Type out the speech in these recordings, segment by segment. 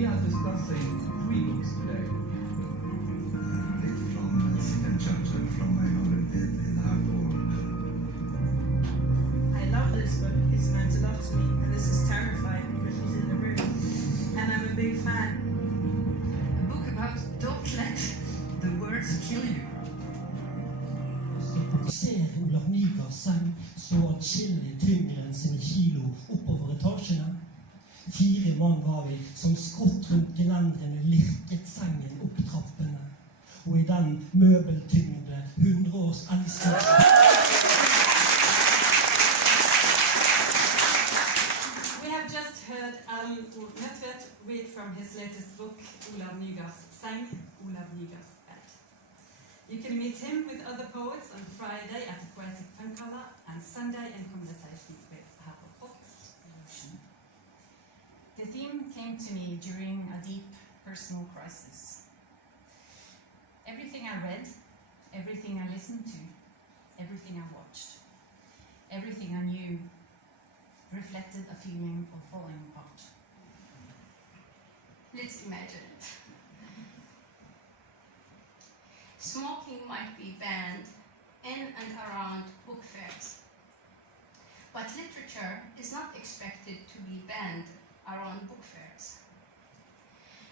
We are discussing 3 books today. It's from the second chapter from my other dead in hard work. I love this book. It's meant a lot to me, and this is terrifying because she's in the room. And I'm a big fan. A book about don't let the words kill you. Ser Olav Nygaards sang så atskillig tyngre enn sine kilo oppover etasjene. 4 mann var vi som skrått rundt gelendrene lirket sengen opp trappene. Og i den møbeltyngde 100 års elskelse. We have just heard Netvet read from his latest book, Olav Nygaards sang, Olav Nygaards bed. You can meet him with other poets on Friday at the Poetic Funkhala and Sunday in conversation with Harald Holt. The theme came to me during a deep personal crisis. Everything I read, everything I listened to, everything I watched, everything I knew reflected a feeling of falling apart. Let's imagine it. Smoking might be banned in and around book fairs, but literature is not expected to be banned around book fairs.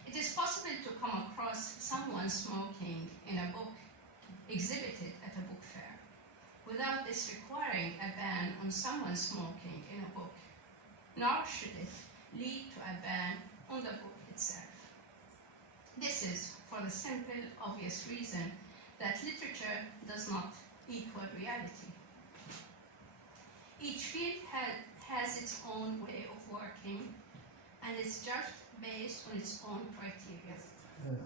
It is possible to come across someone smoking in a book exhibited at a book fair, without this requiring a ban on someone smoking in a book, nor should it lead to a ban on the book itself. This is for the simple, obvious reason that literature does not equal reality. Each field has its own way of working, and it's judged based on its own criteria.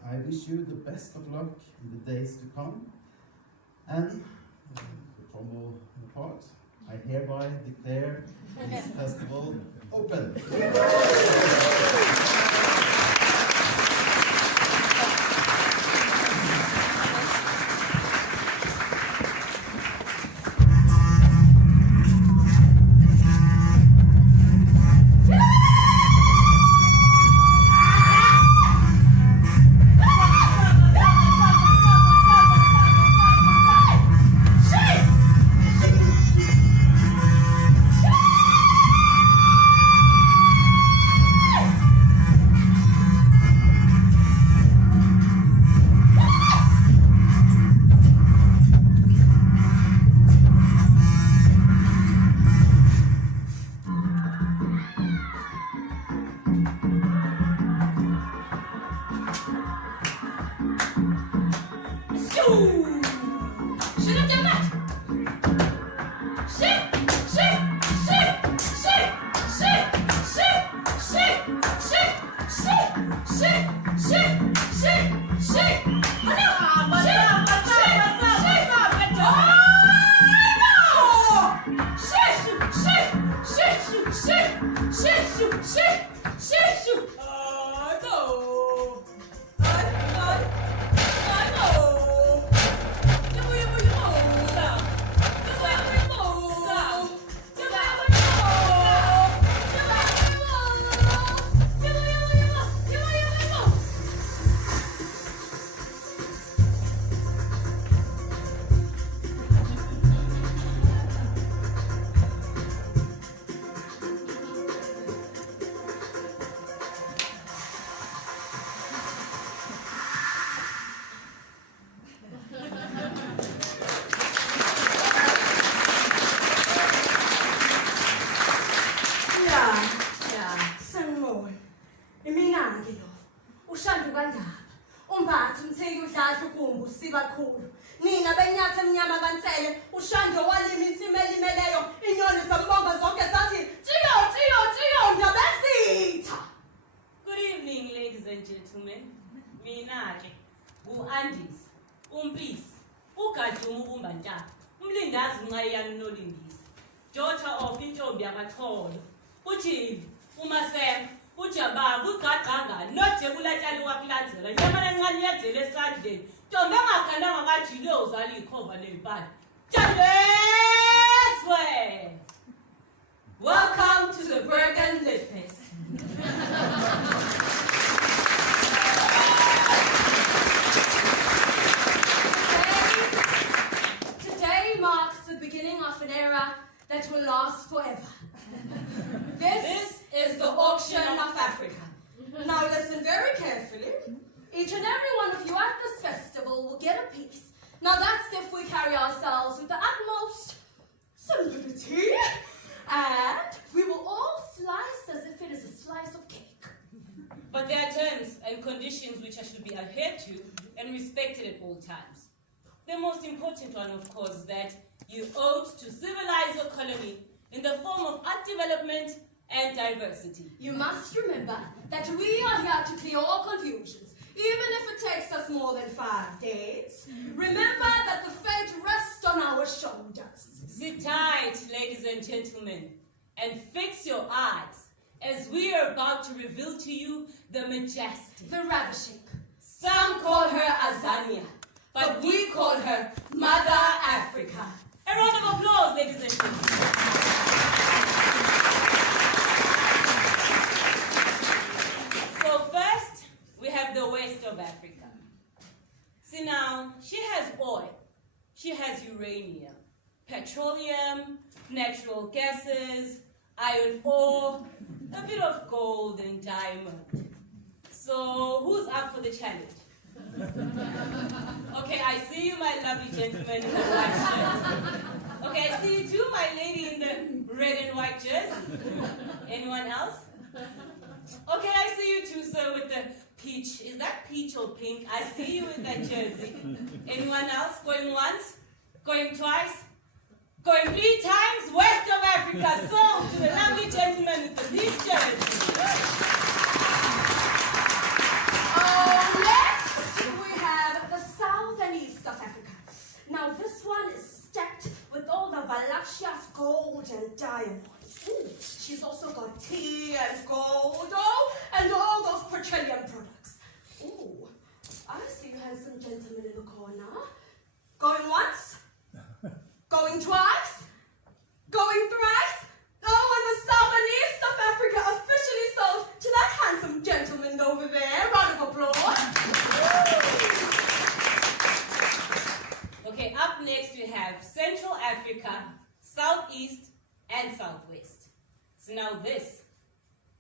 I wish you the best of luck in the days to come, and the formal part, I hereby declare this festival open. Nina benyatha emnyama kansele ushando walima insimi elimeleyo inyoni zambonga zonke zathi tiyo ndabesitha. Good evening, ladies and gentlemen. Mina ke ngu-Andis, uMpisi, uGajuma ubumbantaka, umlindazi uncayi yami nolindisa, Jotha of intombi yamaxholo, uJili, uMasema, uJababa, uGaqanga, noJebulatyali wakulandzela, nyamana encane iyadlela esandleni, ntombi engakhandanga kaJili yozala ikhova ley'mpande. Jabuleswe! Welcome to the Bergen LitFest. beginning of an era that will last forever. This is the auction of Africa. Now listen very carefully. Each and every one of you at this festival will get a piece. Now that's if we carry ourselves with the utmost simplicity. And we will all slice as if it is a slice of cake. But there are terms and conditions which should be adhered to and respected at all times. The most important one, of course, is that you ought to civilize your colony in the form of art development and diversity. You must remember that we are here to clear all confusions, even if it takes us more than 5 days. Remember that the fate rests on our shoulders. Sit tight, ladies and gentlemen, and fix your eyes as we are about to reveal to you the majestic, the ravishing. Some call her Azania, but we call her Mother Africa. A round of applause, ladies and gentlemen. So first, we have the west of Africa. See now, she has oil, she has uranium, petroleum, natural gases, iron ore, a bit of gold and diamond. So who's up for the challenge? Okay, I see you, my lovely gentleman in the white shirt. Okay, I see you too, my lady in the red and white jersey. Anyone else? Okay, I see you too, sir, with the peach. Is that peach or pink? I see you with that jersey. Anyone else? Going once? Going twice? Going 3 times? West of Africa. So, to the lovely gentleman with the peach jersey. Next, we have the south and east of Africa. Now, this one is stacked with all the voluptuous gold and diamonds. Ooh, she's also got tea and gold, and all those petroleum products. Ooh, I see you handsome gentleman in the corner. Going once? Going twice? Going thrice? Oh, and the south and east of Africa officially sold to that handsome gentleman over there. Round of applause. Okay, up next we have Central Africa, Southeast, and Southwest. So now this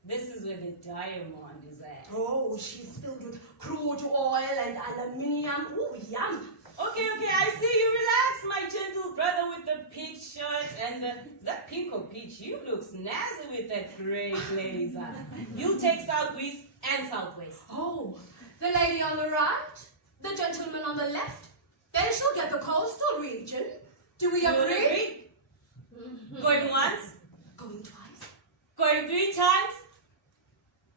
is where the diamond is at. Oh, she's filled with crude oil and aluminium. Ooh, yum. Okay, I see you. Relax, my gentle brother with the peach shirt and that pink or peach. You look snazzy with that gray blazer. You'll take Southeast and Southwest. Oh, the lady on the right, the gentleman on the left. They shall get the coastal region. Do we agree? Going once? Going twice? Going 3 times?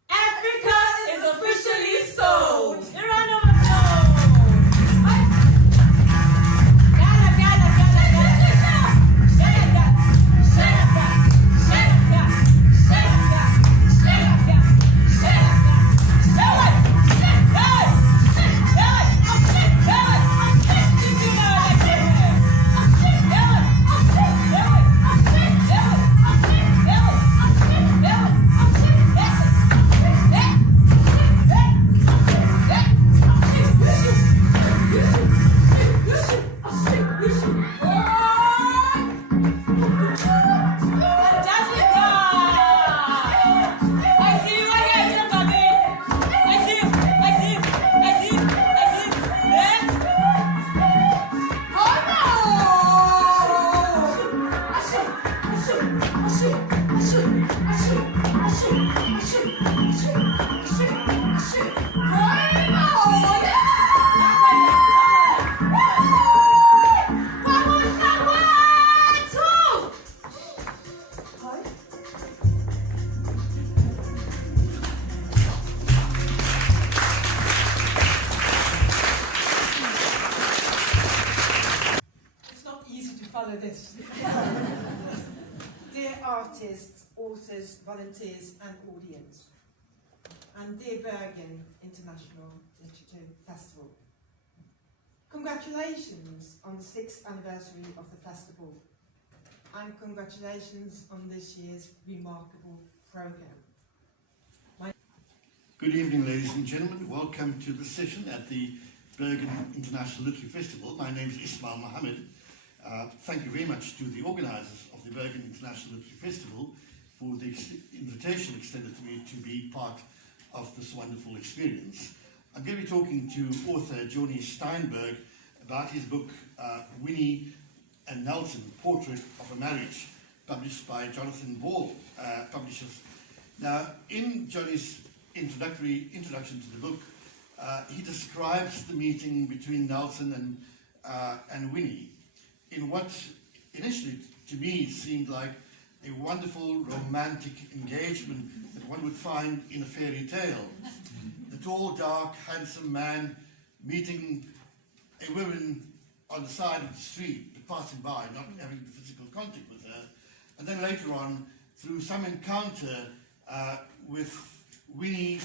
Africa is officially sold. A round of applause. This. Dear artists, authors, volunteers and audience, and dear Bergen International Literature Festival, congratulations on the 6th anniversary of the festival, and congratulations on this year's remarkable programme. Good evening, ladies and gentlemen. Welcome to the session at the Bergen International Literary Festival. My name is Ismail Mohammed. Thank you very much to the organisers of the Bergen International Literary Festival for the invitation extended to me to be part of this wonderful experience. I'm going to be talking to author Johnny Steinberg about his book Winnie and Nelson, Portrait of a Marriage, published by Jonathan Ball Publishers. Now, in Johnny's introduction to the book, he describes the meeting between Nelson and Winnie in what initially to me seemed like a wonderful romantic engagement that one would find in a fairy tale. The tall, dark, handsome man meeting a woman on the side of the street, passing by, not having physical contact with her, and then later on, through some encounter with Winnie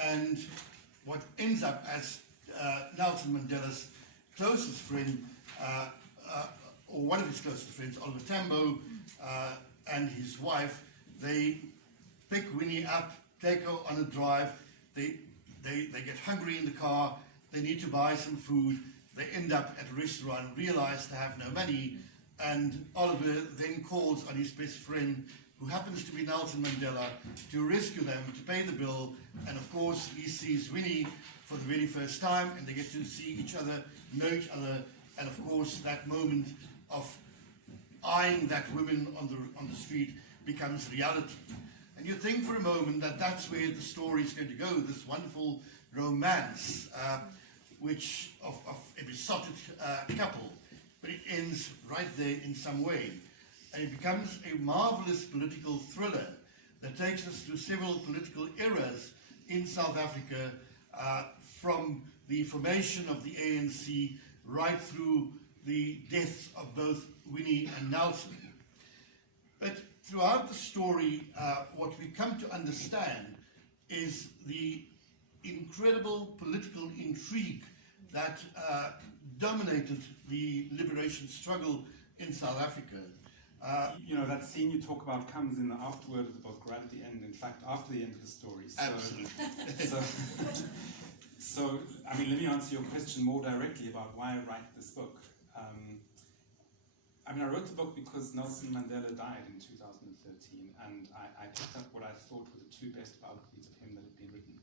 and what ends up as Nelson Mandela's closest friend, or one of his closest friends, Oliver Tambo, and his wife. They pick Winnie up, take her on a drive. They get hungry in the car. They need to buy some food. They end up at a restaurant, realize they have no money, and Oliver then calls on his best friend, who happens to be Nelson Mandela, to rescue them, to pay the bill, and of course he sees Winnie for the very first time, and they get to see each other, know each other, and of course that moment of eyeing that woman on the street becomes reality. And you think for a moment that that's where the story is going to go, this wonderful romance, which of a besotted couple, but it ends right there in some way. And it becomes a marvelous political thriller that takes us through several political eras in South Africa, from the formation of the ANC right through the deaths of both Winnie and Nelson. But throughout the story, what we come to understand is the incredible political intrigue that dominated the liberation struggle in South Africa. You know, that scene you talk about comes in the afterword of the book, right at the end, in fact, after the end of the story. So, absolutely. So, I mean, let me answer your question more directly about why I write this book. I mean, I wrote the book because Nelson Mandela died in 2013, and I picked up what I thought were the two best biographies of him that had been written.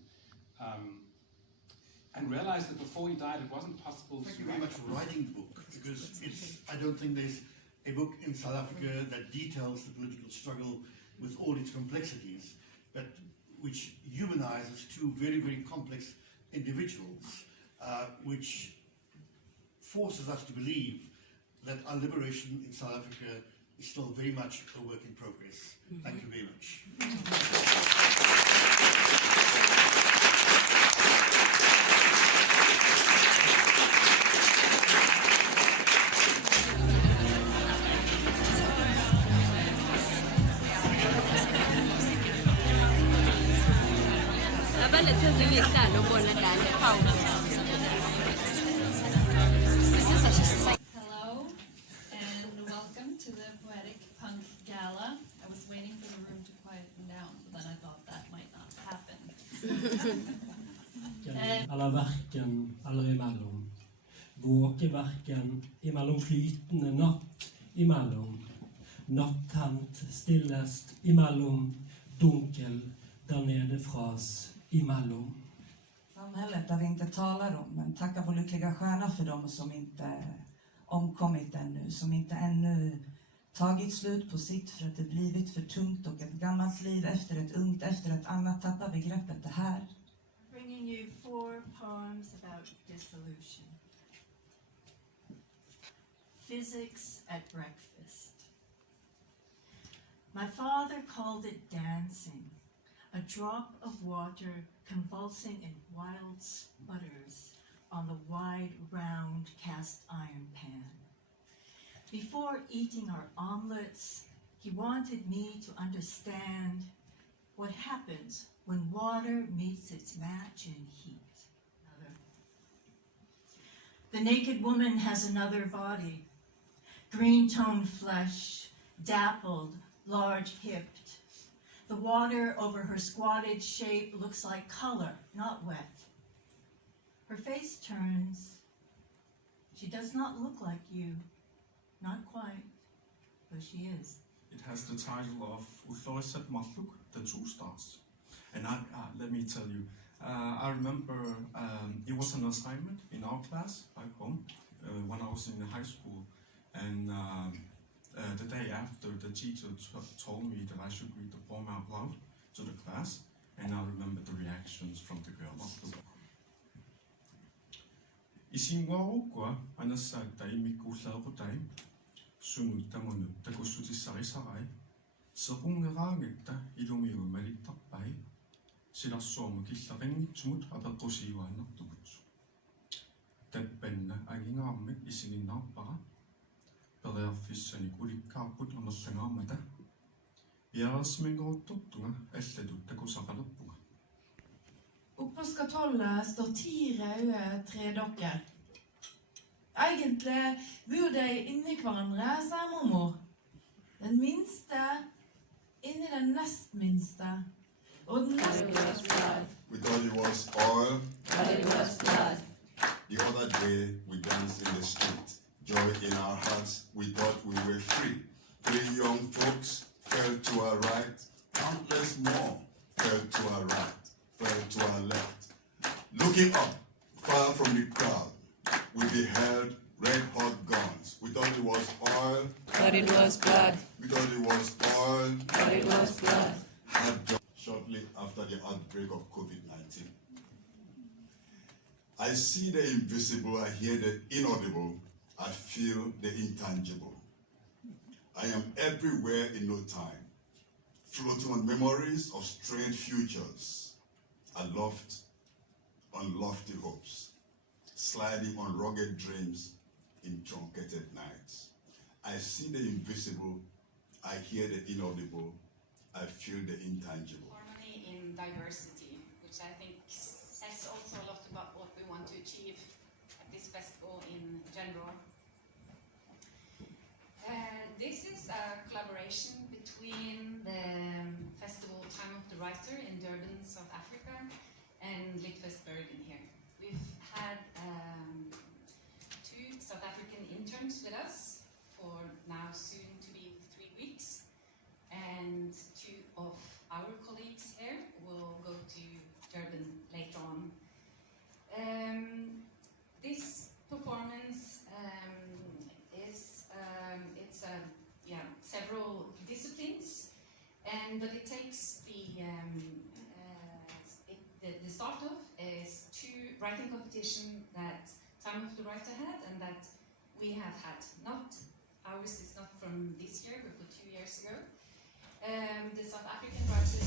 And realized that before he died, it wasn't possible Thank you very much for writing the book, because I don't think there's a book in South Africa that details the political struggle with all its complexities, but which humanizes two very, very complex individuals, which forces us to believe that our liberation in South Africa is still very much a work in progress. Thank you very much. Hello, and welcome to the Poetic Punk Gala. I was waiting for the room to quieten down, but then I thought that might not happen. Eller verken eller imellom. Våkeverken imellom flytende natt imellom. Natthent stillest imellom. Dunkel där nedefras imellom. Samhället där vi inte talar om, men tacka vår lyckliga stjärna för dem som inte omkommit ännu, som inte ännu tagit slut på sitt för att det blivit för tungt och ett gammalt liv efter ett ungt, efter ett annat tappar vi greppet det här. Bringing you 4 poems about dissolution. Physics at breakfast. My father called it dancing, a drop of water convulsing in wild sputters on the wide, round cast iron pan. Before eating our omelets, he wanted me to understand what happens when water meets its match in heat. The naked woman has another body, green-toned flesh, dappled, large-hipped. The water over her squatted shape looks like color, not wet. Her face turns. She does not look like you, Not quite, but she is. It has the title of Uthlorisat Matluk, the Two Stars. And let me tell you, I remember it was an assignment in our class back home when I was in high school. And the day after, the teacher told me that I should read the poem out loud to the class. And I remember the reactions from the girl. Isinguarukua anassaattai mikkuullaaqutai sunu tamunu takussutisarissarai sequngeraangetta ilumiu malittarpai silarsuormu killaqinngitsumut apeqqusiuaannertukut tappanna agingaarmik isiginnaarpara periarfissanik ulikkaarput amerlangaammata Piarasmingerutturtunga allatut takusaqalerpuga. Oppå skatollet står 10 røde tredokker. Egentlig bor de inni hverandre, sa mormor. Den minste inni den nest minste. Og den nest minste. We thought it was oil. But it was blood. The other day we danced in the street. Joy in our hearts, we thought we were free. 3 young folks fell to our right. Countless more fell to our right. Fell to our left. Looking up, far from the crowd, we beheld red-hot guns. We thought it was oil. But it was blood. We thought it was oil. But it was blood. Had just shortly after the outbreak of COVID-19. I see the invisible, I hear the inaudible, I feel the intangible. I am everywhere in no time, floating on memories of strange futures. Aloft on lofty hopes, sliding on rugged dreams in truncated nights. I see the invisible, I hear the inaudible, I feel the intangible. Harmony in diversity, which I think says also a lot about what we want to achieve at this festival in general. This is a collaboration between the festival Time of the Writer in Durban, South Africa, and LitFest Bergen here. We've had 2 South African interns with us for now soon to be 3 weeks, and 2 of our colleagues here will go to Durban later on. This performance several disciplines, but it takes the start of is 2 writing competition that Time of the Writer had and that we have had. Not ours is not from this year, but for 2 years ago. The South African writers.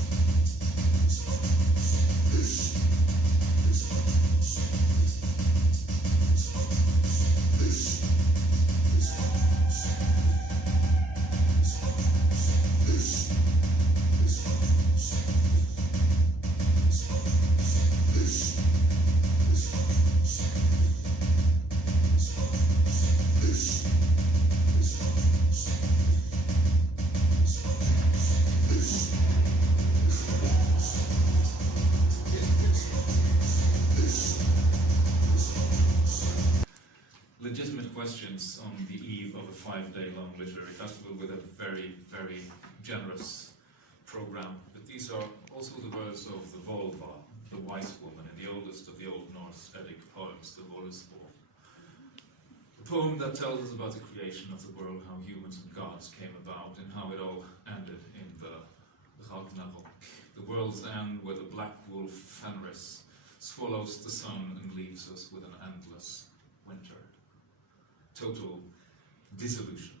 Legitimate questions on the eve of a 5-day-long literary festival with a very, very generous program. But these are also the words of the Volva, the wise woman, in the oldest of the Old Norse Eddic poems, the Volusvor. A poem that tells us about the creation of the world, how humans and gods came about, and how it all ended in the Ragnarok, the world's end, where the black wolf Fenris swallows the sun and leaves us with an endless winter. Total dissolution.